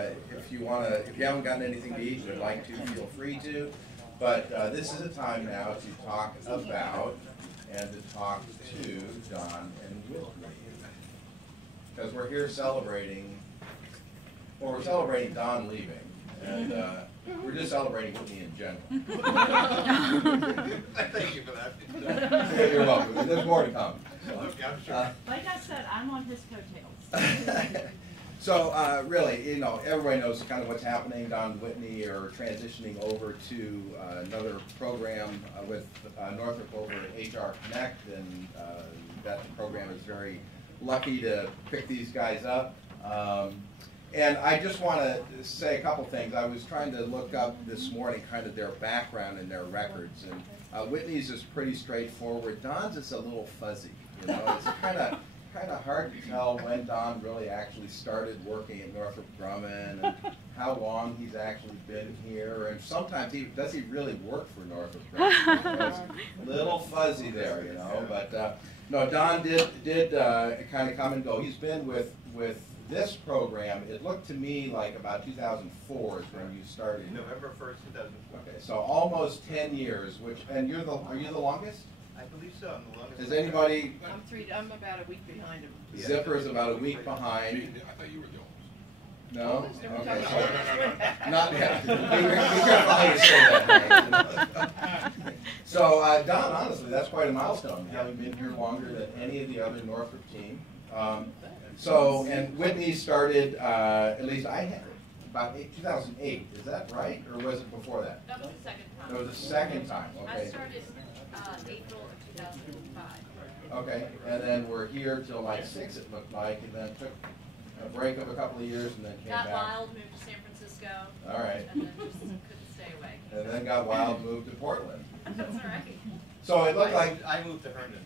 if you haven't gotten anything to eat and would like to, feel free to. But this is a time now to talk about and to talk to Don and Whitney, because we're here celebrating. Well, we're celebrating Don leaving, and we're just celebrating Whitney in general. Thank you for that. Yeah, you're welcome. There's more to come. So, okay, I'm sure. Like I said, I'm on his coattails. So really, you know, everybody knows kind of what's happening. Don and Whitney are transitioning over to another program with Northrop over at HR Connect, and that program is very lucky to pick these guys up. And I just want to say a couple things. I was trying to look up this morning kind of their background and their records, and Whitney's is pretty straightforward. Don's is a little fuzzy. You know, it's kind of hard to tell when Don really actually started working at Northrop Grumman and how long he's actually been here, and sometimes does he really work for Northrop Grumman? You know, it's a little fuzzy there, you know. But no, Don did kind of come and go. He's been with this program. It looked to me like about 2004 is when you started. November 1st, 2004. Okay, so almost 10 years. And are you the longest? I believe so. I'm the longest. Is anybody? I'm about a week behind him. Zipper's about a week behind. I thought you were the oldest. No? Okay. No. Not yet. Be careful how you say that. So, Don, honestly, that's quite a milestone, having been here longer than any of the other Northrop team. And Whitney started, at least I had it, about 2008. Is that right? Or was it before that? That was the second time. It was the second time, okay. I started April of 2005. Okay, and then we're here till like 6, it looked like, and then took a break of a couple of years and then came Got back. wild, moved to San Francisco. All right. And then just couldn't stay away. And then got wild, moved to Portland. That's all right. So it looked like... I moved to Herndon.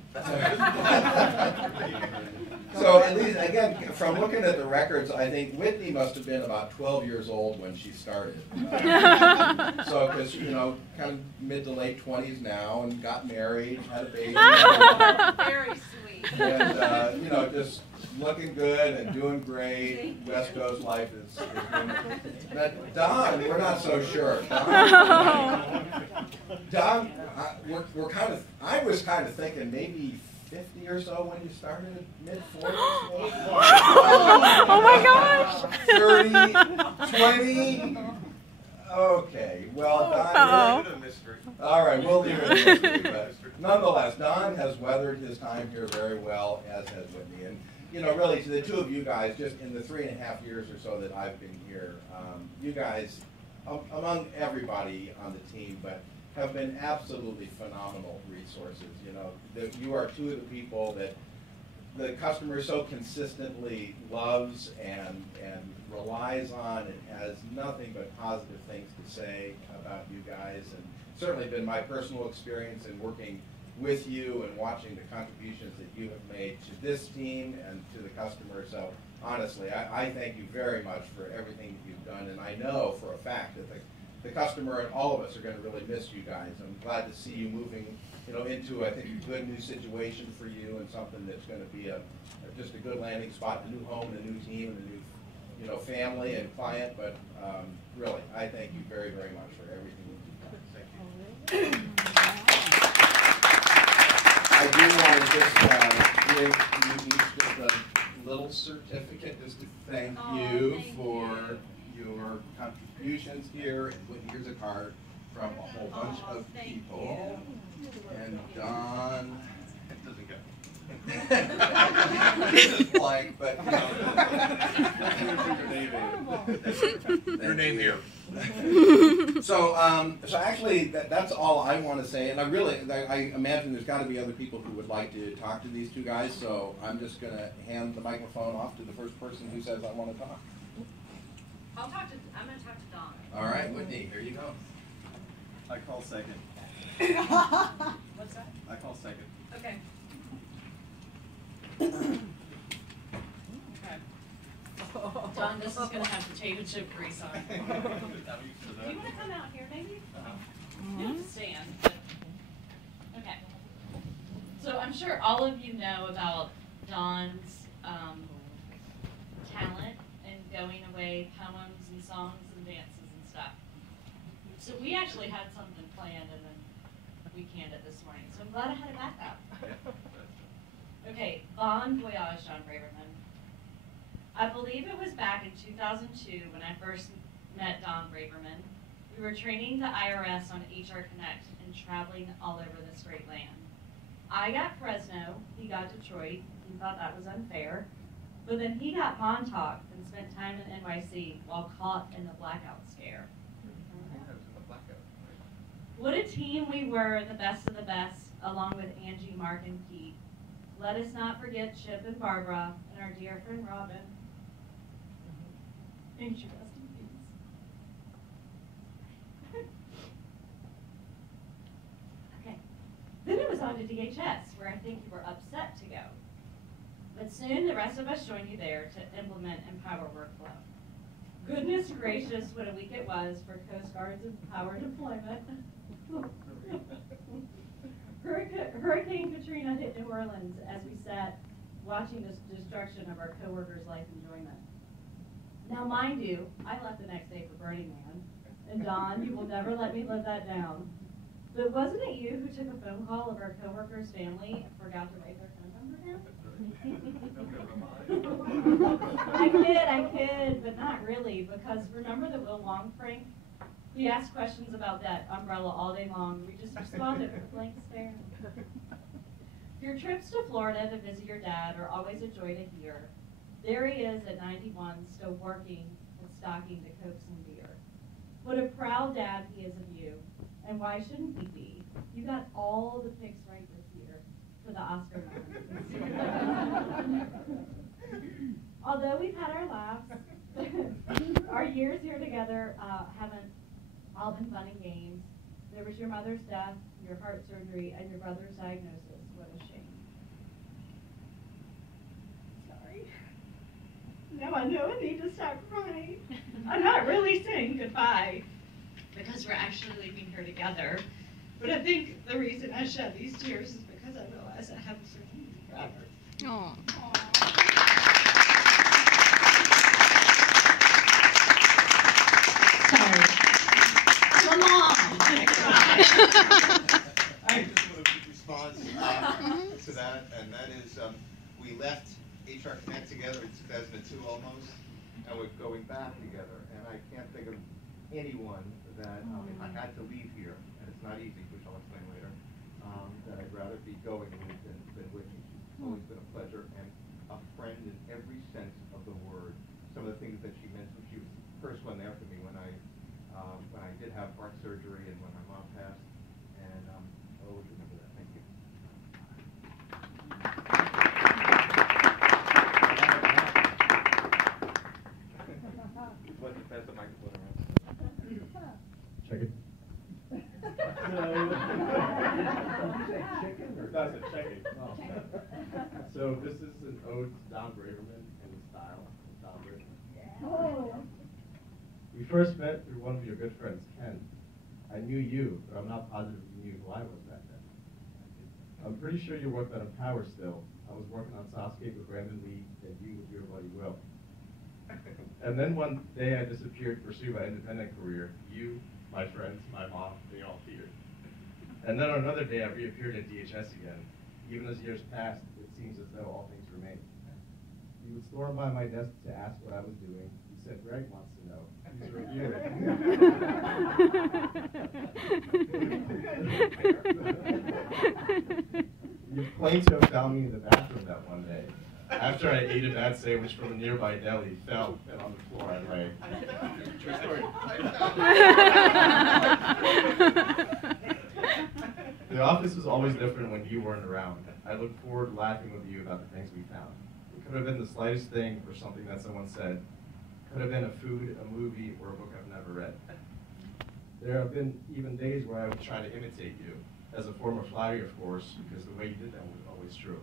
So at least, again, from looking at the records, I think Whitney must have been about 12 years old when she started. So, because, you know, kind of mid to late 20s now, and got married, had a baby. Very sweet. And, you know, just looking good and doing great. West Coast life is doing. But Don, we're not so sure. Don, I was kind of thinking maybe 50 or so when you started, mid-40s. Oh my gosh! 30, 20. Okay, well, Don, all right, we'll leave it a mystery. But nonetheless, Don has weathered his time here very well, as has Whitney. And, you know, really, to the two of you guys, just in the 3.5 years or so that I've been here, you guys, among everybody on the team, but have been absolutely phenomenal resources. You know, you are two of the people that the customer so consistently loves and relies on, and has nothing but positive things to say about you guys. And certainly been my personal experience in working with you and watching the contributions that you have made to this team and to the customer. So honestly, I thank you very much for everything that you've done, and I know for a fact that the customer and all of us are going to really miss you guys. I'm glad to see you moving, you know, into, I think, a good new situation for you, and something that's going to be just a good landing spot, a new home, and a new team, and a new, you know, family and client. But really, I thank you very, very much for everything that you've done. Thank you. I do want to just give you each just a little certificate just to thank you for your contributions here. And here's a card from a whole bunch of people. And Don, it doesn't go. This is blank, but you know. Your name here. So actually, that's all I want to say. And I imagine there's got to be other people who would like to talk to these two guys. So I'm just going to hand the microphone off to the first person who says I want to talk. I'm going to talk to Don. All right, Whitney, here you go. I call second. What's that? I call second. Okay. Don, this is going to have potato chip grease on it. Do you want to come out here, maybe? You have to stand. But... Okay. So I'm sure all of you know about Don's talent in going away poems songs and dances and stuff. So we actually had something planned and then we canned it this morning. So I'm glad I had a backup. Okay, bon voyage, John Braverman. I believe it was back in 2002 when I first met Don Braverman. We were training the IRS on HR Connect and traveling all over this great land. I got Fresno, he got Detroit, he thought that was unfair, but then he got Montauk and spent time in NYC while caught in the blackout scare. What a team we were, the best of the best, along with Angie, Mark, and Pete. Let us not forget Chip and Barbara and our dear friend Robin. Ain't you rest in peace. Okay. Then it was on to DHS, where I think you were upset to go. But soon the rest of us joined you there to implement Empower Workflow. Goodness gracious, what a week it was for Coast Guards and power deployment. Hurricane Katrina hit New Orleans as we sat watching the destruction of our coworkers' life enjoyment. Now, mind you, I left the next day for Burning Man, and Don, you will never let me live that down. But wasn't it you who took a phone call of our coworker's family and forgot to write their phone number down? I kid, but not really, because remember the Will Long prank? He asked questions about that umbrella all day long. We just responded with a blank stare. Your trips to Florida to visit your dad are always a joy to hear. There he is at 91, still working and stocking the Cokes and beer. What a proud dad he is of you, and why shouldn't he be? You got all the picks right this year for the Oscar nominations. Although we've had our laughs, our years here together haven't all been fun and games. There was your mother's death, your heart surgery, and your brother's diagnosis. What a shame. Sorry. Now I know I need to stop crying. I'm not really saying goodbye, because we're actually leaving here together. But I think the reason I shed these tears is because I realize I haven't seen you forever. Aww. Sorry. I'm a mom. I just want to respond to that, and that is we left HR Connect together in 2002 almost, and we're going back together. And I can't think of anyone that if I had to leave here, and it's not easy, which I'll explain later, that I'd rather be going with than with you. She's always been a pleasure and a friend in every sense of the word. Some of the things that she mentioned, she was the first one there for me when I did have heart surgery and when my mom passed, and I'll always remember that. Thank you. Let's pass the microphone around. Check it. Chicken or does it? Check it. Oh. So this is an ode to Don Braverman in the style of Don Braverman. Oh. We first met through one of your good friends, Ken. I knew you, but I'm not positive you knew who I was back then. I'm pretty sure you worked on Empower still. I was working on Softscape with Brandon Lee, and you with your buddy Will. And then one day I disappeared to pursue my independent career. You, my friends, my mom, they all feared. And then on another day I reappeared at DHS again. Even as years passed, it seems as though all things remain. You would storm by my desk to ask what I was doing. You said, Greg wants to know. He's reviewing. You claimed to have found me in the bathroom that one day. After I ate a bad sandwich from a nearby deli, fell, and on the floor I lay. True story. The office was always different when you weren't around. I look forward to laughing with you about the things we found. It could have been the slightest thing or something that someone said. Could have been a food, a movie, or a book I've never read. There have been even days where I would try to imitate you, as a form of flattery, of course, because the way you did that was always true.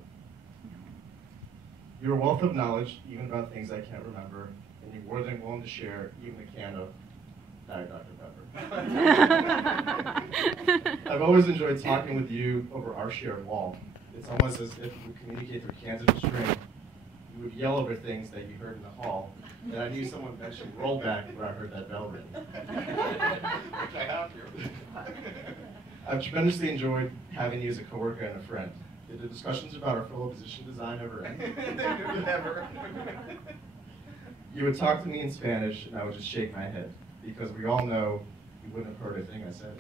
You're a wealth of knowledge, even about things I can't remember, and you're more than willing to share even a can of Diet Dr. Pepper. I've always enjoyed talking with you over our shared wall. It's almost as if we communicate through cans of a string. you would yell over things that you heard in the hall. And I knew someone mentioned rollback when I heard that bell ring. Which I have here. I've tremendously enjoyed having you as a coworker and a friend. Did the discussions about our fellow position design ever end? Never. You would talk to me in Spanish, and I would just shake my head, because we all know you wouldn't have heard a thing I said.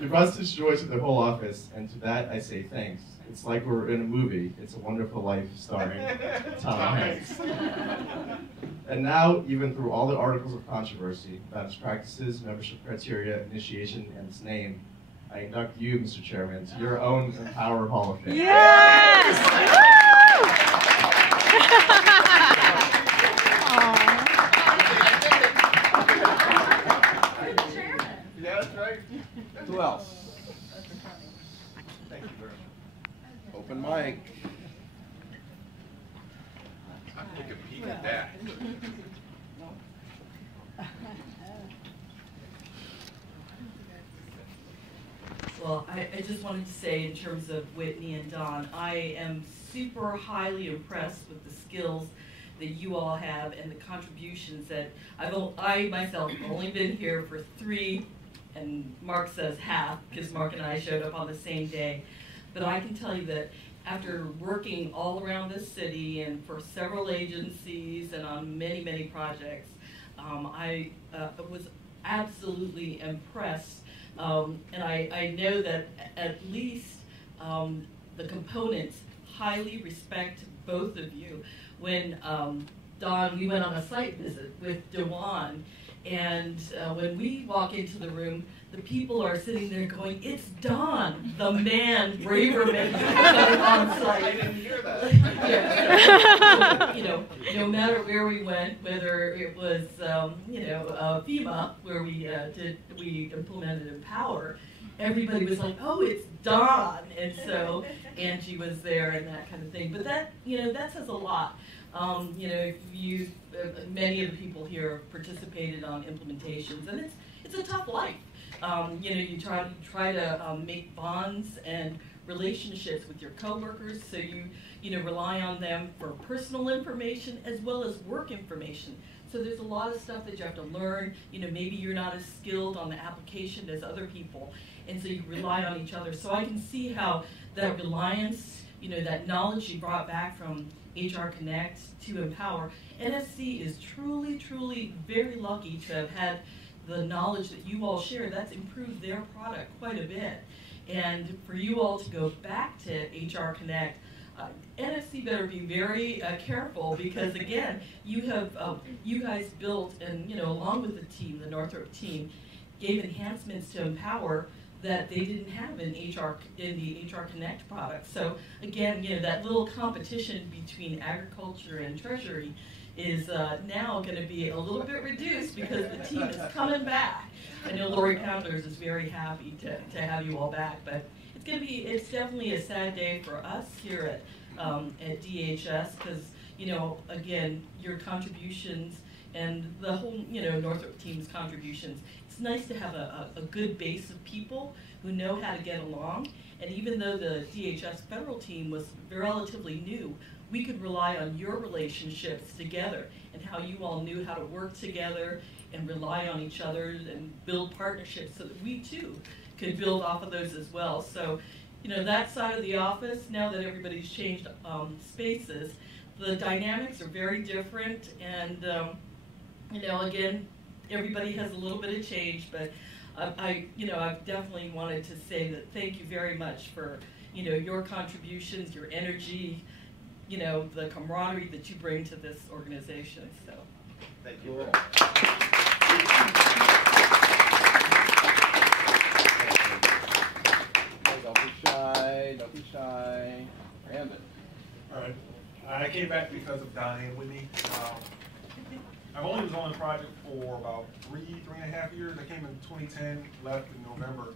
You brought such joy to the whole office, and to that I say thanks. It's like we're in a movie. It's a Wonderful Life starring Tom Hanks. And now, even through all the articles of controversy about its practices, membership criteria, initiation, and its name, I induct you, Mr. Chairman, to your own Empower Hall of Fame. Yes! Yeah, that's right. Who else? Thank you very much. Open mic. Take a peek at that. Well, I just wanted to say, in terms of Whitney and Don, I am super highly impressed with the skills that you all have and the contributions that I myself have only been here for 3, and Mark says half, because Mark and I showed up on the same day. But I can tell you that after working all around this city and for several agencies and on many, many projects, I was absolutely impressed. And I know that at least the components highly respect both of you. When Don, we went on a site visit with Dewan, and when we walk into the room, the people are sitting there going, "It's Don, the man, Braverman, coming on site." I didn't hear that. Yeah. So, you know, no matter where we went, whether it was, FEMA, where we implemented Empower, everybody was like, "Oh, it's Don," and so Angie was there and that kind of thing. But that, that says a lot. Many of the people here have participated on implementations, and it's a tough life. You try to make bonds and relationships with your coworkers, so you rely on them for personal information as well as work information. So there's a lot of stuff that you have to learn. Maybe you're not as skilled on the application as other people, and so you rely on each other. So I can see how that reliance, that knowledge you brought back from HR Connect to Empower. NSC is truly, truly very lucky to have had the knowledge that you all share. That's improved their product quite a bit. And for you all to go back to HR Connect, NSC better be very careful, because again, you guys built, and along with the team, the Northrop team, gave enhancements to Empower that they didn't have in the HR Connect product. So again, that little competition between agriculture and treasury is now going to be a little bit reduced, because the team is coming back. I know Lori Pounders is very happy to have you all back, but it's definitely a sad day for us here at DHS, because again, your contributions and the whole Northrop team's contributions. It's nice to have a good base of people who know how to get along. And even though the DHS federal team was relatively new, we could rely on your relationships together and how you all knew how to work together and rely on each other and build partnerships, so that we too could build off of those as well. So, that side of the office, now that everybody's changed spaces, the dynamics are very different, and again, everybody has a little bit of change, but I've definitely wanted to say that thank you very much for, your contributions, your energy, the camaraderie that you bring to this organization. So, Thank you. Don't be shy. Don't be shy. Brandon. All right. I came back because of Don and Whitney. I only was on the project for about three and a half years. I came in 2010, left in November.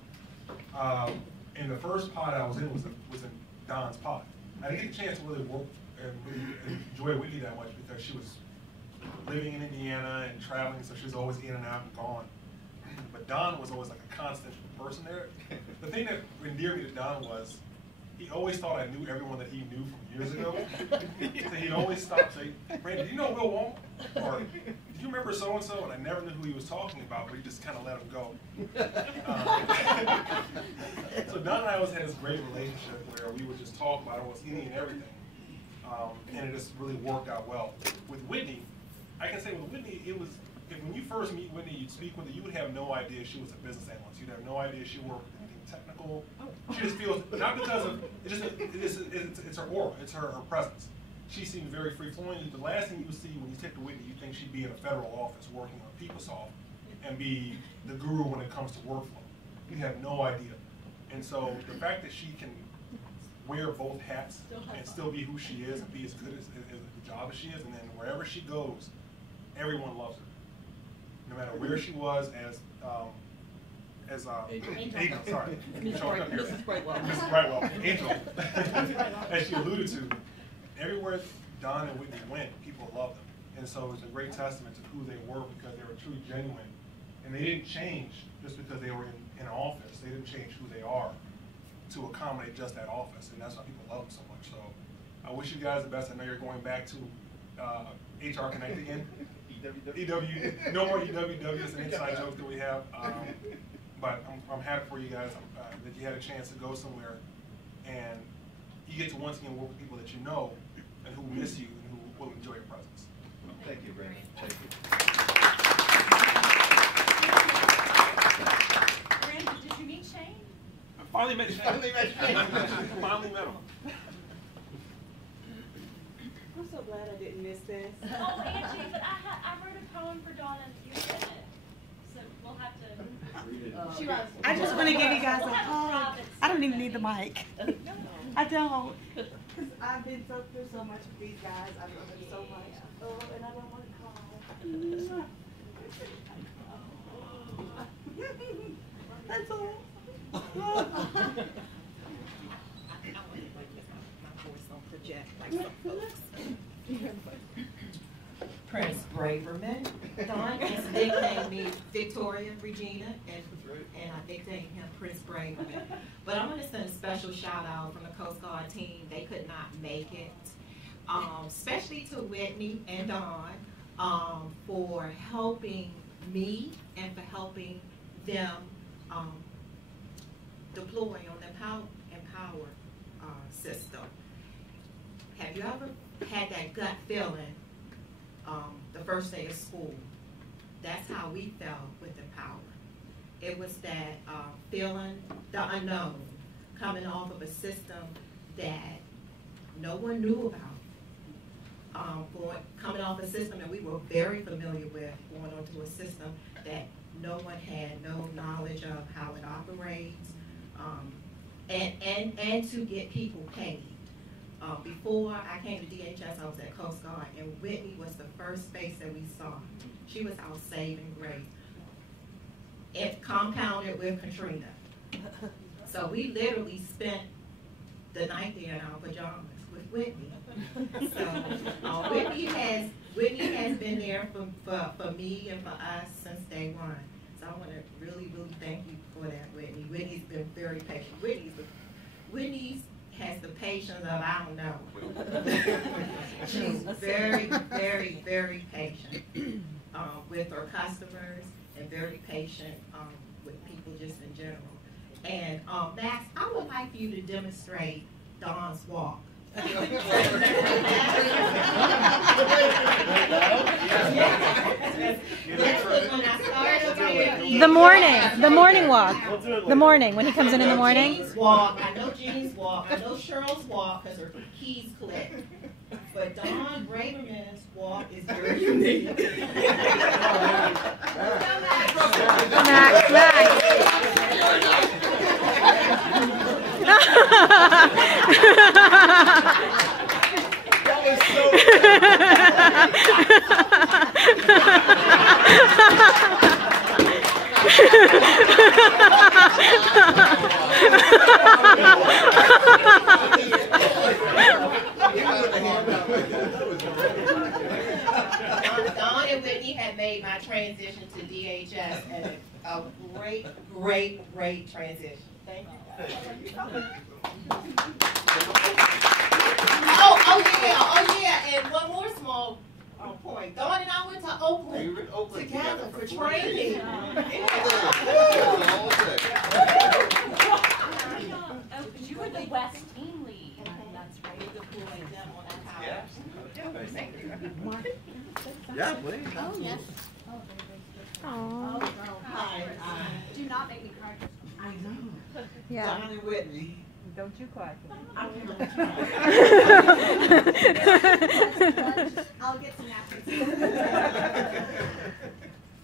And the first pod I was in was in Don's pod. I didn't get a chance to really work and really enjoy Whitney that much, because she was living in Indiana and traveling, so she was always in and out and gone. But Don was always like a constant person there. The thing that endeared me to Don was he always thought I knew everyone that he knew from years ago. So he'd always stop and say, "Brandon, do you know Will Wong?" Or, "Do you remember so-and-so?" And I never knew who he was talking about, but he just kind of let him go. So Don and I always had this great relationship where we would just talk about almost anything and everything. And it just really worked out well. With Whitney, I can say with Whitney, it was, when you first meet Whitney, you'd speak with her, you would have no idea she was a business analyst. You'd have no idea she worked with anything technical. She just feels, not because of, it's her aura, it's her presence. She seemed very free-flowing. The last thing you see when you take to Whitney, you think she'd be in a federal office working on PeopleSoft and be the guru when it comes to workflow. You have no idea. And so the fact that she can wear both hats and still be who she is and be as good as the job as she is, and then wherever she goes, everyone loves her. No matter where she was Angel, sorry. Mrs. Brightwell. Mrs. Brightwell, Angel, as she alluded to, everywhere Don and Whitney went, people loved them. And so it was a great testament to who they were because they were truly genuine. And they didn't change just because they were in an office. They didn't change who they are to accommodate just that office. And that's why people love them so much. So I wish you guys the best. I know you're going back to HR Connect again. EW, no more EWW, it's an inside joke that we have. But I'm happy for you guys that you had a chance to go somewhere and you get to once again work with people that you know and who miss you and who will enjoy your presence. Thank you, Brandon. Thank you. Brandon, did you meet Shane? I finally met Shane. Finally met him. I'm so glad I didn't miss this. Oh, Angie, but I wrote a poem for Dawn and you read it. So we'll have to. She was. I just want to give you guys We'll a have a hug. private I don't even need the mic. I don't. Because I've been through so much with these guys. I love them so much. Oh, and I don't want to call. That's all. Prince Braverman. Don has nicknamed me Victoria Regina, and I nicknamed him Prince Braverman. But I want to send a special shout out from the Coast Guard team. They could not make it. Especially to Whitney and Don for helping me and for helping them deploy on the Empower system. Have you ever had that gut feeling the first day of school? That's how we felt with Empower. It was that feeling the unknown, coming off of a system that no one knew about. Coming off a system that we were very familiar with, going onto a system that no one had no knowledge of how it operates, and to get people paid. Before I came to DHS, I was at Coast Guard, and Whitney was the first face that we saw. She was our saving grace. It compounded with Katrina. So we literally spent the night there in our pajamas with Whitney. So Whitney has been there for me and for us since day one. So I want to really, really thank you for that, Whitney. Whitney's been very patient. Whitney's has the patience of I don't know. She's very, very, very patient with her customers and very patient with people just in general. And Max, I would like for you to demonstrate Dawn's walk. That's when I started. The morning walk. The morning, when he comes in the morning. Jean's walk, I know Jean's walk, I know Cheryl's walk because her keys click. But Don Braverman's walk is very unique. Max. That was so Don great transition. Thank you. Oh yeah, and one more small point. Dawn and I went to Oakland together for training. You were the West team lead. That's right. Yeah, please. Oh, yes. Aww. Hi. Do not make me cry. I know. Yeah. John and Whitney. Don't you cry. I'll get some napkins.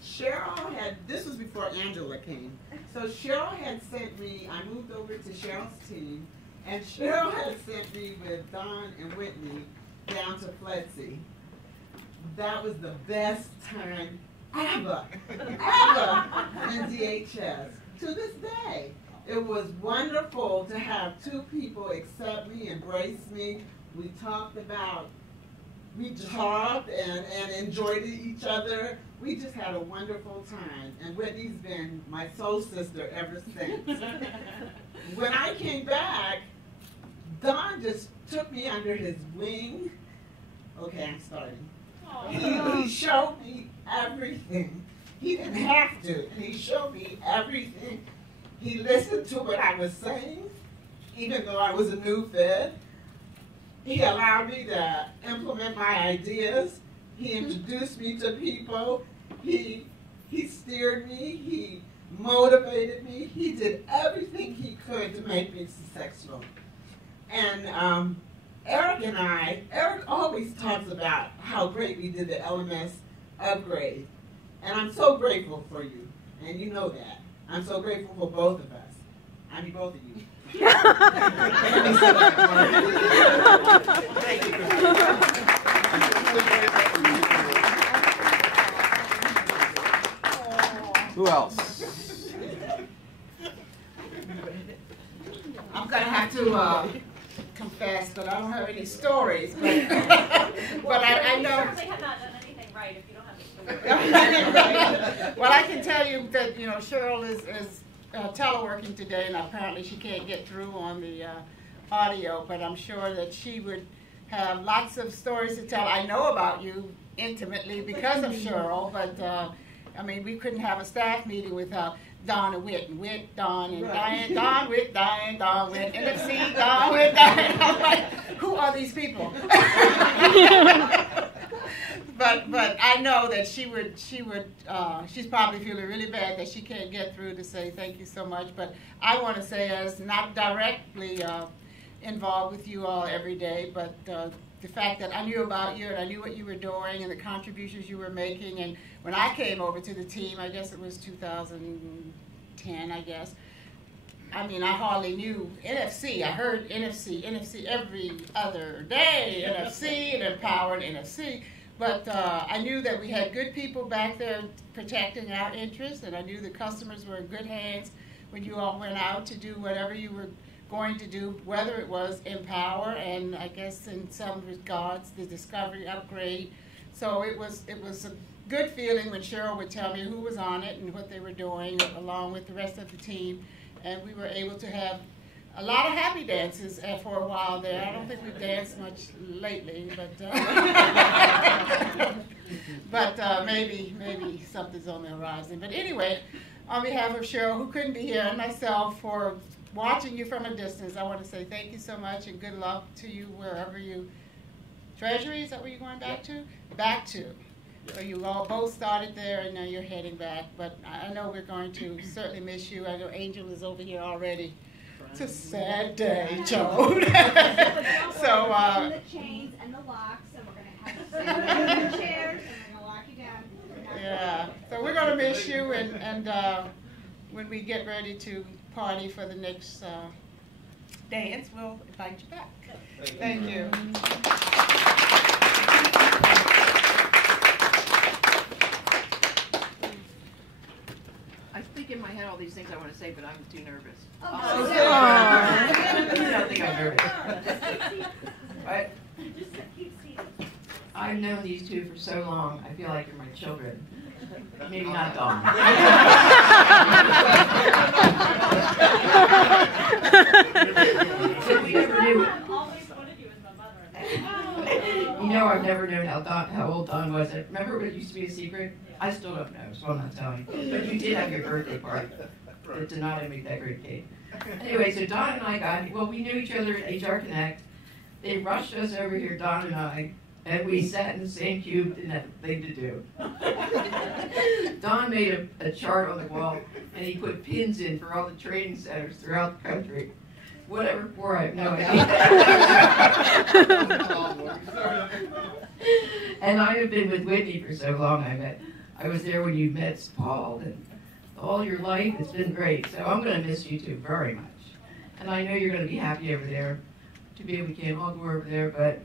Cheryl had, this was before Angela came. So Cheryl had sent me, I moved over to Cheryl's team, and Cheryl had sent me with Don and Whitney down to Fletsy. That was the best time ever in DHS. To this day, it was wonderful to have two people accept me, embrace me. We talked and enjoyed each other. We just had a wonderful time. And Whitney's been my soul sister ever since. When I came back, Don just took me under his wing. Okay, I'm starting. He showed me everything. He didn't have to. He showed me everything. He listened to what I was saying, even though I was a new Fed. He allowed me to implement my ideas. He introduced me to people. He steered me. He motivated me. He did everything he could to make me successful. And Eric always talks about how great we did the LMS upgrade. And I'm so grateful for you. And you know that. I'm so grateful for both of us. I mean, both of you. Who else? I'm going to have to confess that I don't have any stories, but I know. You certainly have not done anything right if you don't have any stories. Well, I can tell you that, you know, Cheryl is teleworking today, and apparently she can't get through on the audio, but I'm sure that she would have lots of stories to tell. I know about you intimately because of Cheryl, but I mean, we couldn't have a staff meeting without Don and Whit, and Whit, Don, and Diane, Don, Whit, Diane, Don, Whit, NFC, Don, Whit, Diane. I'm like, who are these people? But I know that she's probably feeling really bad that she can't get through to say thank you so much. But I want to say, as not directly involved with you all every day, but the fact that I knew about you and I knew what you were doing and the contributions you were making. And when I came over to the team, I guess it was 2010, I guess. I mean, I hardly knew NFC. I heard NFC every other day, NFC and empowered NFC. But I knew that we had good people back there protecting our interests, and I knew the customers were in good hands when you all went out to do whatever you were going to do, whether it was Empower and I guess in some regards the Discovery upgrade. So it was a good feeling when Cheryl would tell me who was on it and what they were doing along with the rest of the team, and we were able to have a lot of happy dances for a while there. I don't think we've danced much lately, but maybe something's on the horizon. But anyway, on behalf of Cheryl, who couldn't be here, and myself, for watching you from a distance, I want to say thank you so much and good luck to you wherever you. Treasury, is that where you're going back to? Back to. So you all both started there, and now you're heading back. But I know we're going to certainly miss you. I know Angel is over here already. It's a sad day, Joe. So, the chains and the locks, and we're going to have the chairs, and we're going to lock you down. Yeah. So we're going to miss you, and when we get ready to party for the next dance, we'll invite you back. Thank you. I think in my head all these things I want to say, but I'm too nervous. I don't think I'm nervous. I've known these two for so long, I feel like they're my children. Maybe not Dawn. So we never knew. You know, I've never known how old Dawn was. Remember when it used to be a secret? I still don't know, so I'm not telling you. But you did have your birthday party. But did not make that great cake. Anyway, so Dawn and I we knew each other at HR Connect. They rushed us over here, Dawn and I, and we sat in the same cube, didn't have a thing to do. Don made a chart on the wall, and he put pins in for all the training centers throughout the country. Whatever for, I have no idea. And I have been with Whitney for so long. I was there when you met Paul, and all your life. It's been great. So I'm going to miss you two very much. And I know you're going to be happy over there. Too bad we can't all go over there, but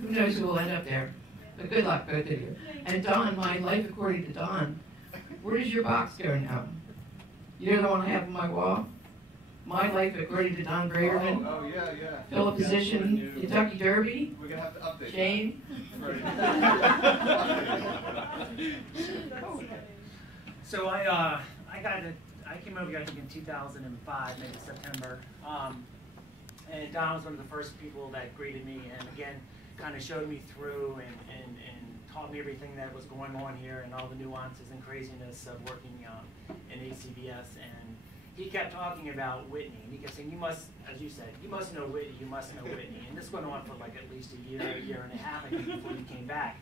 who knows who will end up there. But good luck, both of you. And Don, my life according to Don, where does your box go now? You know the one I have on my wall? My life according to Don Braverman. Oh, yeah. Fill a position, Kentucky Derby. We're going to have to update Shane. So I came over here I think in 2005, maybe September. And Don was one of the first people that greeted me and again kind of showed me through and taught me everything that was going on here and all the nuances and craziness of working in HCBS. And he kept talking about Whitney, and he kept saying, you must, as you said, you must know Whitney, you must know Whitney. And this went on for like at least a year and a half, I think, before you came back.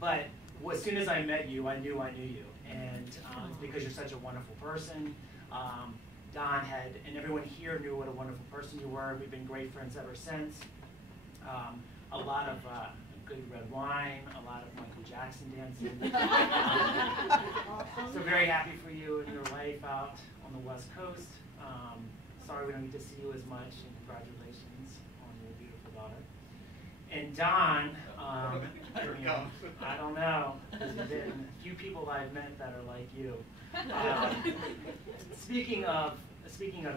But as soon as I met you, I knew you. And because you're such a wonderful person. Don had, and everyone here knew what a wonderful person you were. We've been great friends ever since. A lot of good red wine, a lot of Michael Jackson dancing. So very happy for you and your life out on the West Coast. Sorry we don't get to see you as much, and congratulations on your beautiful daughter. And Don, I don't know, there's been a few people I've met that are like you. Speaking of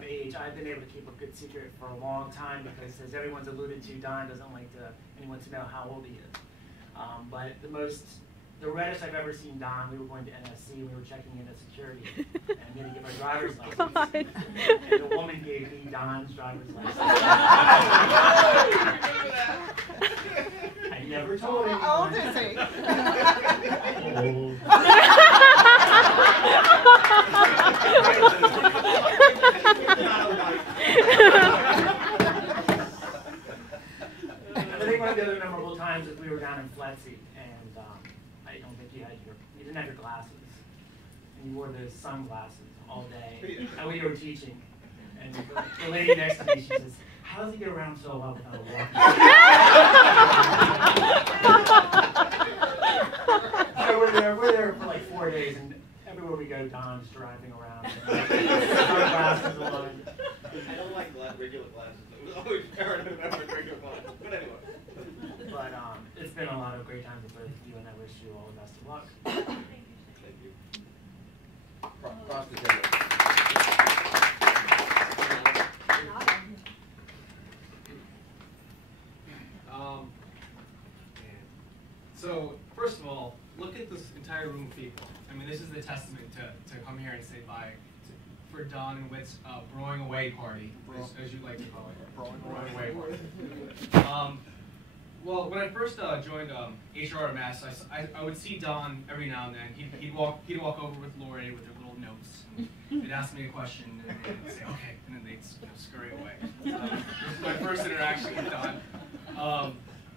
age, I've been able to keep a good secret for a long time because, as everyone's alluded to, Don doesn't like anyone to know how old he is. But the reddest I've ever seen Don, we were going to NSC, we were checking in at security, and I'm going to get my driver's license. And the woman gave me Don's driver's license. I never told anyone. How old is he? I think one of the other memorable times is we were down in Fletsy, and I don't think you didn't have your glasses, and you wore those sunglasses all day, and when you were teaching, and the lady next to me, she says, how does he get around so well without a walkie? So we're there for like 4 days, and everywhere we go, Don's driving around, and sunglasses on. I don't like regular glasses. I was always paranoid about regular glasses. But anyway. But it's been a lot of great times with both of you, and I wish you all the best of luck. Thank you. Cross the table. So, first of all, look at this entire room of people. I mean, this is the testament to come here and say bye for Don and Whit's Broing Away party, as you like to call it. Broing Away party. Well, when I first joined HRMS, I would see Don every now and then. He'd walk over with Lori with their little notes. They'd ask me a question, and they'd say, okay, and then they'd scurry away. This was my first interaction with Don.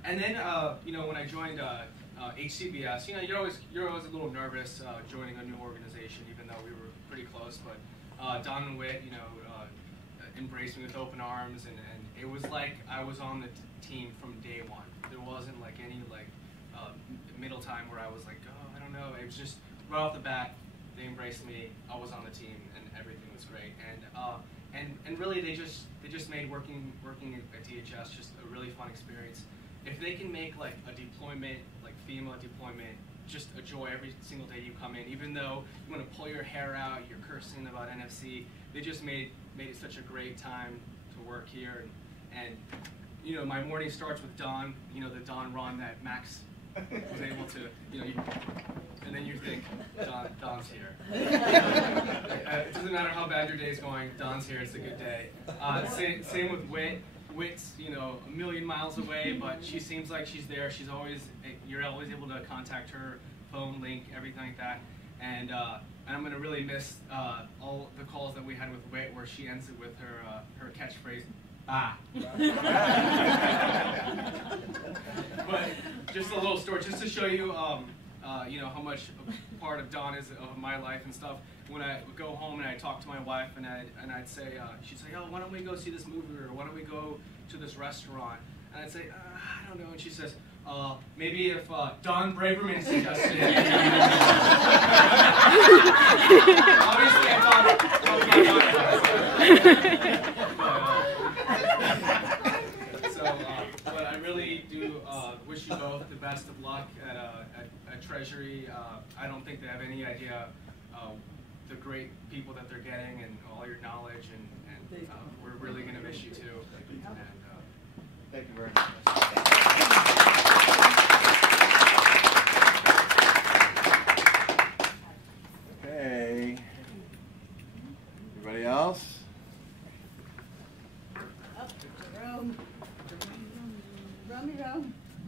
And then, when I joined HCBS, you're always a little nervous joining a new organization, even though we were pretty close. But Don and Whit, embraced me with open arms, and it was like I was on the team from day one. There wasn't like any middle time where I was like, oh, I don't know. It was just right off the bat, they embraced me. I was on the team, and everything was great. And really, they just made working at DHS just a really fun experience. If they can make like a deployment, like FEMA deployment, just a joy every single day you come in, even though you want to pull your hair out, you're cursing about NFC, they just made it such a great time to work here. And my morning starts with Don, the Don run that Max was able to, and then you think, Don's here. It doesn't matter how bad your day's going, Don's here, it's a good day. Same with Whit. Whit's, you know, a million miles away, but she seems like she's there. You're always able to contact her, phone, link, everything like that. And I'm gonna really miss all the calls that we had with Whit, where she ends it with her catchphrase, ah. But just a little story, just to show you, you know, how much a part of Dawn is of my life and stuff. When I would go home and I'd talk to my wife and I'd say, she'd say, oh, why don't we go see this movie, or why don't we go to this restaurant? And I'd say, I don't know. And she says, maybe if Don Braverman suggested it. Obviously, I thought but I really do wish you both the best of luck at Treasury. I don't think they have any idea the great people that they're getting and all your knowledge, and we're really going to miss you too. And, thank you very much. Okay. Anybody else?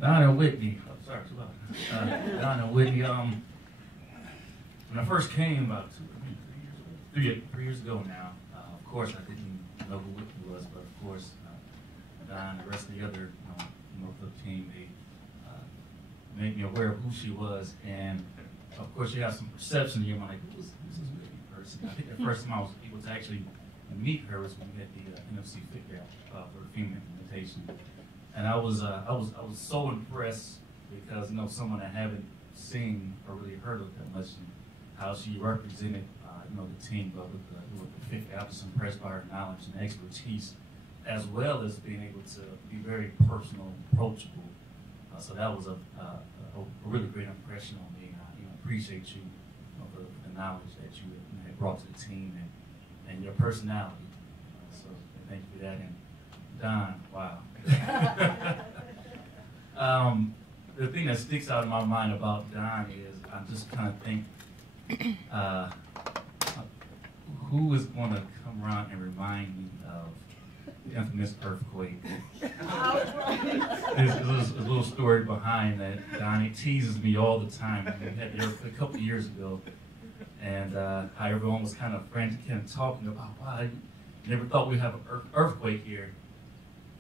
Don and Whitney. Oh, sorry, too loud. Don and Whitney. When I first came about 3 years ago now, of course I didn't know who Whitney was, but of course Don and the rest of the other club team, they made me aware of who she was, and of course you have some perception in your mind, like, who's this Whitney person? I think the first time I was able to actually meet her was when we had the NFC Fit Gap for the female implementation, and I was so impressed because, you know, someone I haven't seen or really heard of that much, and how she represented you know, the team, but with the Fit Gap. I was impressed by her knowledge and expertise, as well as being able to be very personal, approachable. So that was a really great impression on me. I appreciate you, for the knowledge that you had brought to the team and your personality. So thank you for that. And Don, wow. The thing that sticks out in my mind about Don is I just kind of think, who is going to come around and remind me of the infamous earthquake? There's a little story behind that. Donnie teases me all the time. We had the earthquake a couple of years ago, and how everyone was kind of frantic and talking about, wow, I never thought we'd have an earthquake here.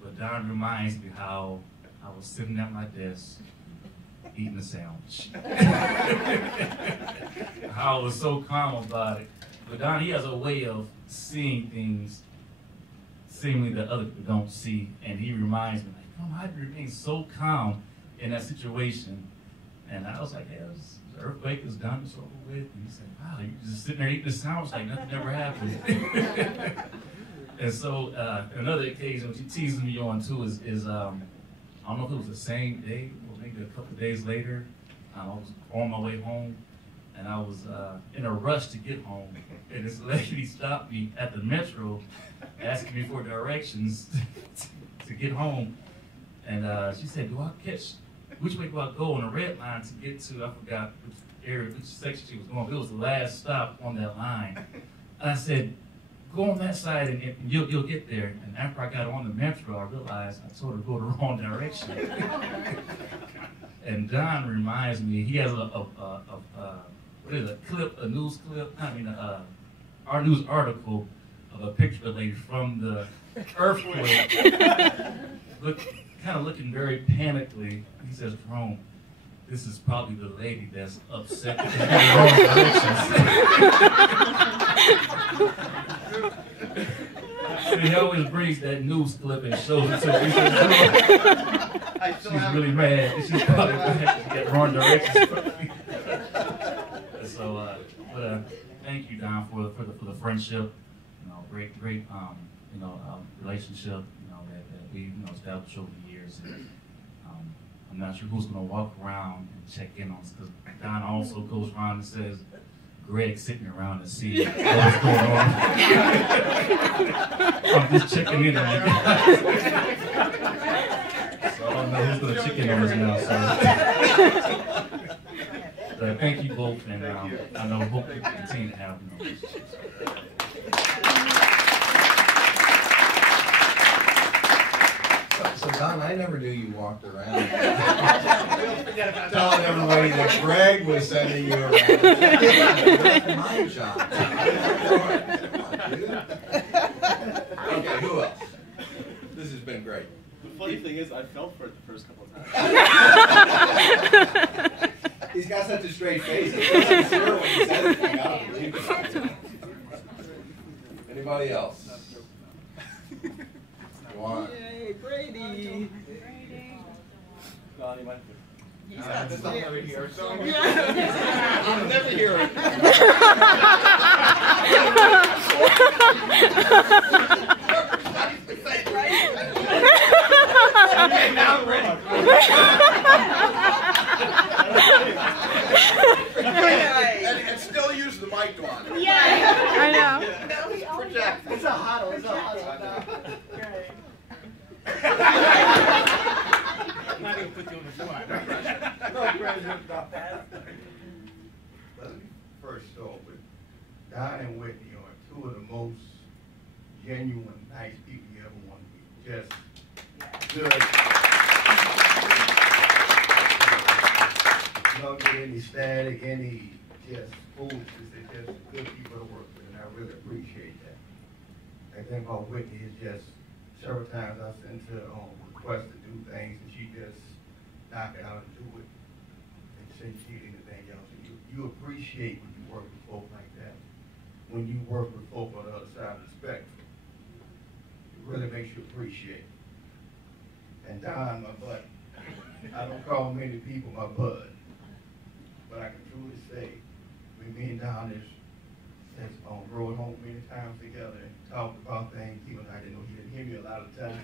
But Don reminds me how I was sitting at my desk eating a sandwich. How I was so calm about it. But Don, he has a way of seeing things seemingly that other people don't see, and he reminds me, like, oh, I remain so calm in that situation. And I was like, yeah, the earthquake is done, it's over with. And he said, wow, you're just sitting there eating a sandwich like nothing ever happened. And so another occasion which he teases me on too is I don't know if it was the same day or maybe a couple of days later. I was on my way home, and I was in a rush to get home, and this lady stopped me at the metro asking me for directions to get home. And she said, which way do I go on the red line to get to, I forgot which section she was going. It was the last stop on that line. And I said, go on that side and you'll get there. And after I got on the metro, I realized I told her to go the wrong direction. And Don reminds me, he has a news clip, our news article of a picture of a lady from the earthquake, kind of looking very panically. He says, Jerome, this is probably the lady that's upset in the wrong directions. So he always brings that news clip and shows it to me. She's really mad. She's probably mad to get wrong directions from me. So, thank you, Don, for the friendship. Great relationship. That we established over the years. And, I'm not sure who's going to walk around and check in on us, because Don also goes around and says, Greg's sitting around to see what's going on. I'm just checking in on you guys. So I don't know who's going to check in on us now. So But thank you both, and I know hope you continue to have them. So Don, I never knew you walked around telling everybody that Greg was sending you around. That's my job. Okay, who else? This has been great. The funny thing is, I fell for it the first couple of times. He's got such a straight face. He's so sincere when he says it. You gotta believe it. Anybody else? Go on. Yay, Brady. Donnie, my That's not never here. So I'll never hear it. now I'm ready. And still use the mic, Dawn. Yeah, I know. Project. It's a huddle. It's a huddle. I'm not going to put you on the spot. Let me first start with Don and Whitney are two of the most genuine, nice people you ever want to meet. Just good. You don't get any static, any just foolishness. They're just good people to work with, and I really appreciate that. The thing about Whitney is just several times I sent her requests to do things, and she just knock it out and do it. And say she did anything else. And you appreciate when you work with folk like that. When you work with folk on the other side of the spectrum, it really makes you appreciate. And Don, my bud, I don't call many people my bud, but I can truly say, when me and Don has rode home many times together and talked about things, even though I didn't know he didn't hear me a lot of times.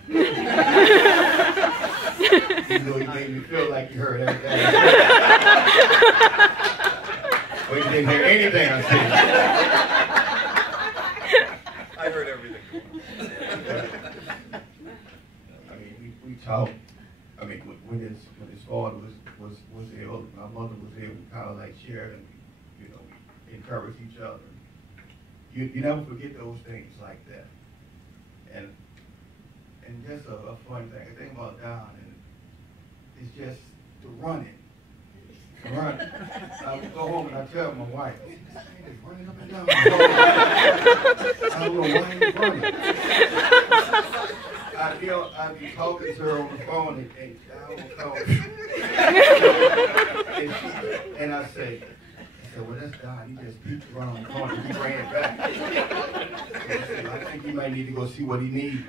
Even though he made me feel like he heard everything. But he didn't hear anything I said. I heard everything. I mean, we talked. I mean, when his father was ill, my mother was ill. We kind of like shared and we encouraged each other. You never forget those things like that. And just a fun thing. The thing about Don is just the running. I would go home and I tell my wife, this thing is running up and down. I don't know why he's running. I'd be talking to her on the phone and Don will call me. and I say, well, that's Don. He just peeked around the corner. He ran back. I think he might need to go see what he needs.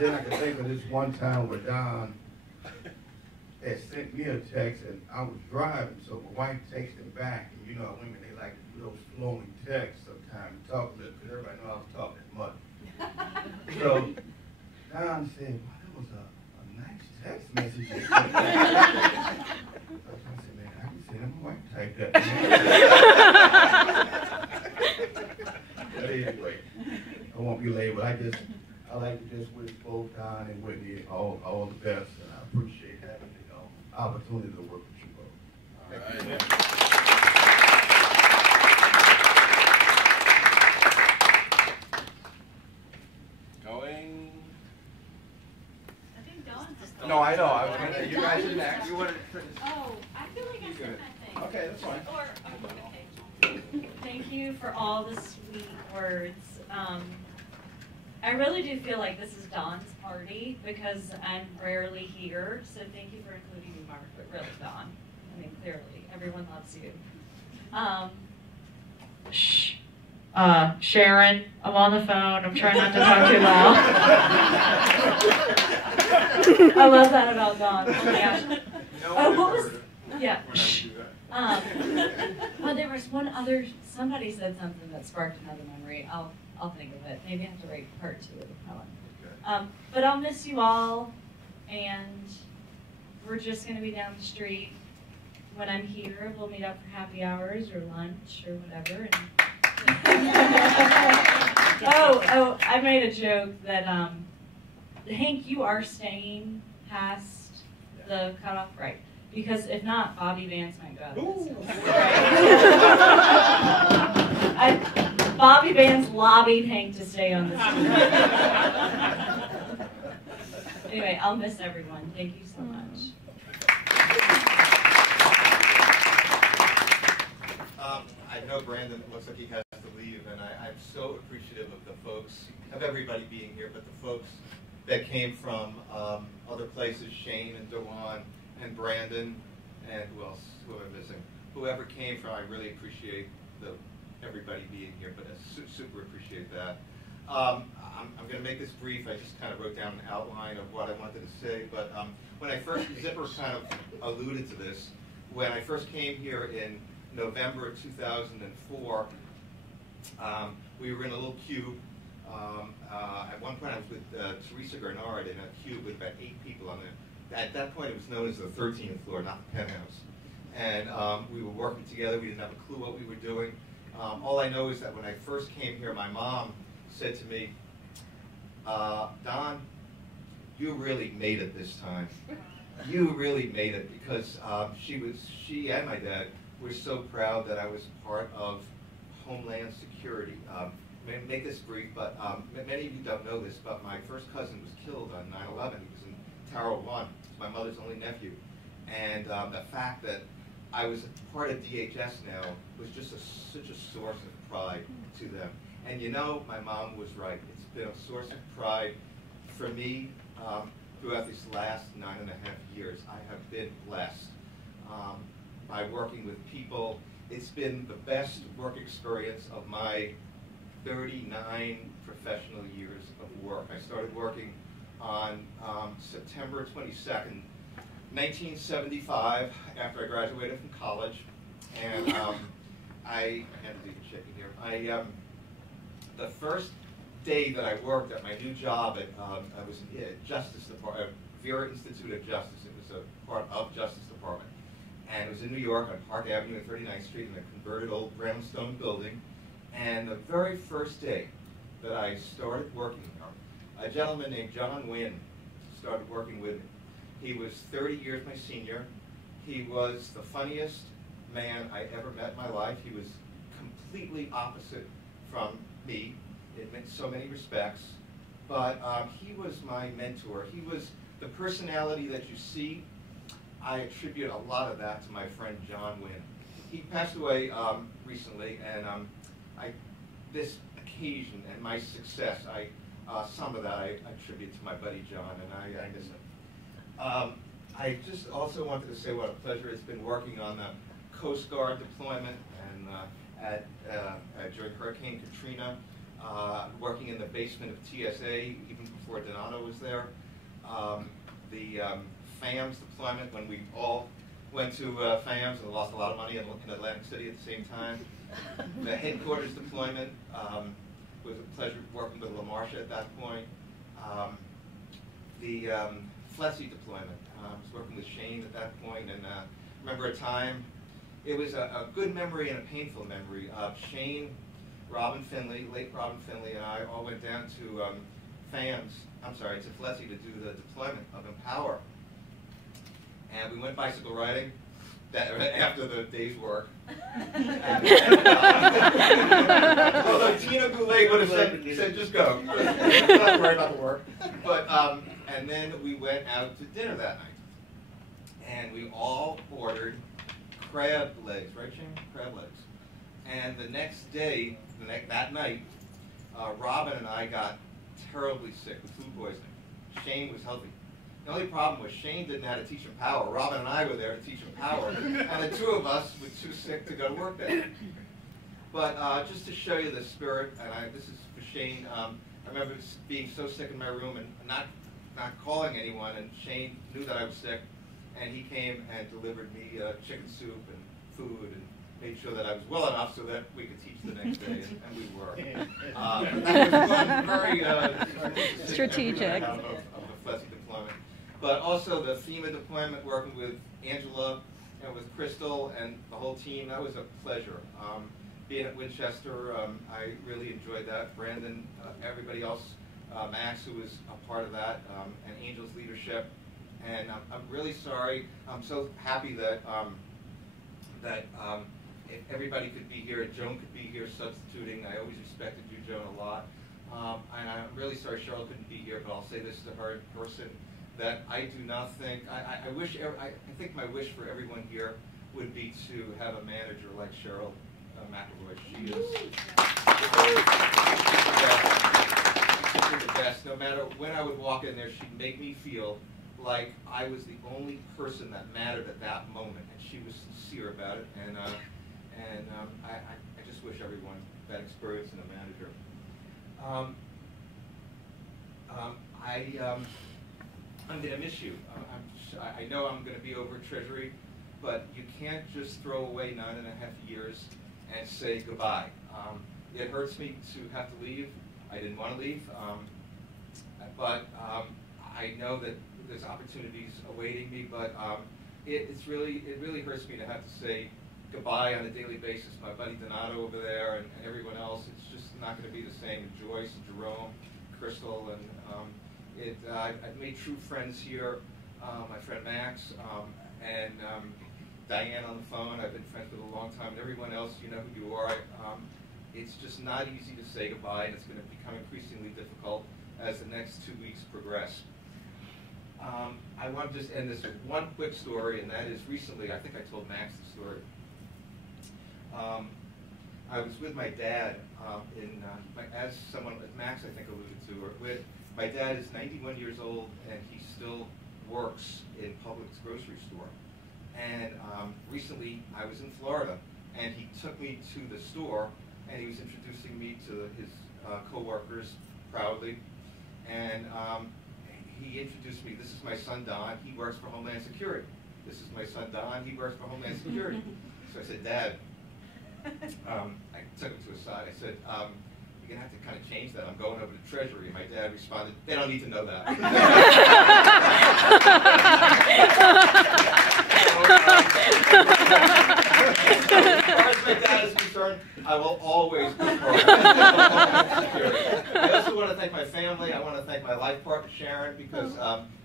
Then I can think of this one time where Don had sent me a text and I was driving, so my wife texted him back. And you know how women, they like to do those flowing texts sometimes, talk a little, because everybody knows I was talking much. So Don said, well, that was a nice text message. I said, man, I can see that my wife typed that. But anyway, I won't be late, but I like to just wish both Don and Whitney all the best, and I appreciate having the opportunity to work with you both. Thank you. Going. I think Dawn has No, I know. I was gonna. You guys are next. You wanted to. Oh, I feel like I said my thing. Okay, that's fine. Or, okay. Thank you for all the sweet words. I really do feel like this is Dawn's party because I'm rarely here, so thank you for including me, Mark, but really, Dawn. I mean, clearly, everyone loves you. Sharon, I'm on the phone. I'm trying not to talk too loud. I love that about Dawn. Oh my gosh. Oh, what was? Yeah. Well, there was one other. Somebody said something that sparked another memory. I'll think of it. Maybe I have to write part 2 of the poem. But I'll miss you all, and we're just going to be down the street. When I'm here, we'll meet up for happy hours or lunch or whatever. And oh, I made a joke that Hank, you are staying past The cutoff, right? Because if not, Bobby Vance might go out of business. Bobby Vance lobbied Hank to stay on the team. Anyway, I'll miss everyone. Thank you so much. I know Brandon looks like he has to leave, and I'm so appreciative of the folks, of everybody being here, but the folks that came from other places, Shane and Dewan and Brandon, and who else, who am I missing? Whoever came from, I really appreciate everybody being here, but I super appreciate that. I'm going to make this brief. I just kind of wrote down an outline of what I wanted to say, but when I first, Zipper kind of alluded to this, when I first came here in November of 2004, we were in a little cube. At one point I was with Teresa Gernard in a cube with about 8 people on it. At that point it was known as the 13th floor, not the penthouse. And we were working together. We didn't have a clue what we were doing. All I know is that when I first came here, my mom said to me, Don, you really made it this time. You really made it, because she and my dad were so proud that I was part of Homeland Security. Make this brief, but many of you don't know this, but my first cousin was killed on 9/11. He was in Tower 1. He's my mother's only nephew. And the fact that I was part of DHS now was just such a source of pride to them. And you know, my mom was right. It's been a source of pride for me throughout these last 9.5 years. I have been blessed by working with people. It's been the best work experience of my 39 professional years of work. I started working on September 22nd, 1975, after I graduated from college, and I had to do the checking here. The first day that I worked at my new job I was in Justice Department, Vera Institute of Justice. It was a part of Justice Department, and it was in New York on Park Avenue and 39th Street in a converted old brownstone building. And the very first day that I started working there, a gentleman named John Wynn started working with me. He was 30 years my senior. He was the funniest man I ever met in my life. He was completely opposite from me in so many respects. But he was my mentor. He was the personality that you see. I attribute a lot of that to my friend John Wynn. He passed away recently, and this occasion and my success, some of that I attribute to my buddy John, and I miss him. I just also wanted to say what a pleasure it's been working on the Coast Guard deployment and during Hurricane Katrina, working in the basement of TSA even before Donato was there. The FAMS deployment, when we all went to FAMS and lost a lot of money in Atlantic City at the same time. The headquarters deployment was a pleasure working with LaMarcia at that point. The FLESI deployment, I was working with Shane at that point, and remember a time, it was a good memory and a painful memory. Shane, Robin Finley, late Robin Finley, and I all went down to to FLESI to do the deployment of Empower. And we went bicycle riding after the day's work. Although Tina Goulet would have said just go. Not worry about the work. But, and then we went out to dinner that night. And we all ordered crab legs, right, Shane? Crab legs. And the next day, that night, Robin and I got terribly sick with food poisoning. Shane was healthy. The only problem was Shane didn't know how to teach him power. Robin and I were there to teach him power. And the two of us were too sick to go to work that day. But just to show you the spirit, and this is for Shane, I remember being so sick in my room and not calling anyone, and Shane knew that I was sick, and he came and delivered me chicken soup and food and made sure that I was well enough so that we could teach the next day, and we were. That was one very strategic of the FLESI deployment. But also the FEMA deployment, working with Angela and with Crystal and the whole team, that was a pleasure. Being at Winchester, I really enjoyed that. Brandon, everybody else, Max, who was a part of that, and Angel's leadership. And I'm really sorry. I'm so happy that everybody could be here. Joan could be here substituting. I always respected you, Joan, a lot. And I'm really sorry Cheryl couldn't be here, but I'll say this to her in person, that I do not think, I think my wish for everyone here would be to have a manager like Cheryl McElroy. She is the best. No matter when I would walk in there, she'd make me feel like I was the only person that mattered at that moment, and she was sincere about it. And I just wish everyone that experience in a manager. I'm going to miss you. I know I'm going to be over at Treasury, but you can't just throw away 9.5 years and say goodbye. It hurts me to have to leave. I didn't want to leave, but I know that there's opportunities awaiting me. But it really hurts me to have to say goodbye on a daily basis. My buddy Donato over there and everyone else. It's just not going to be the same. And Joyce and Jerome, Crystal, and I've made true friends here. My friend Max and Diane on the phone. I've been friends with a long time. And everyone else, you know who you are. It's just not easy to say goodbye, and it's going to become increasingly difficult as the next 2 weeks progress. I want to just end this with one quick story, and that is recently, I think I told Max the story. I was with my dad as Max I think alluded to, my dad is 91 years old, and he still works in Publix grocery store. And recently I was in Florida, and he took me to the store, and he was introducing me to his co-workers proudly. And he introduced me, this is my son Don, he works for Homeland Security. This is my son Don, he works for Homeland Security. So I said, Dad, I took him to his side, I said, you're going to have to kind of change that. I'm going over to Treasury. And my dad responded, they don't need to know that. As far as my dad is concerned, I will always be part of security. I also want to thank my family. I want to thank my life partner, Sharon, because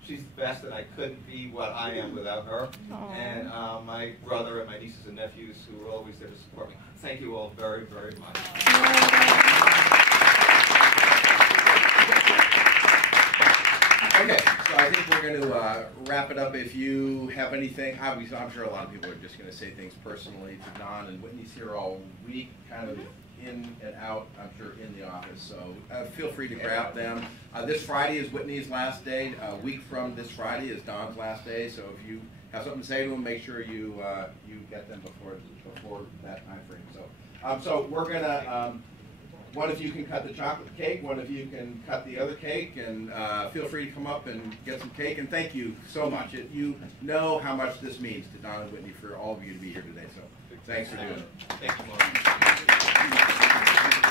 she's the best, and I couldn't be what I am without her. Aww. And my brother and my nieces and nephews who are always there to support me. Thank you all very, very much. Okay, so I think we're going to wrap it up. If you have anything, obviously, I'm sure a lot of people are just going to say things personally to Don, and Whitney's here all week, kind of in and out, I'm sure, in the office. So feel free to grab them. This Friday is Whitney's last day. A week from this Friday is Don's last day. So if you have something to say to them, make sure you get them before that time frame. So we're going to. One of you can cut the chocolate cake, one of you can cut the other cake, and feel free to come up and get some cake. And thank you so much. You know how much this means to Don and Whitney for all of you to be here today. So thanks for doing it. Thank you.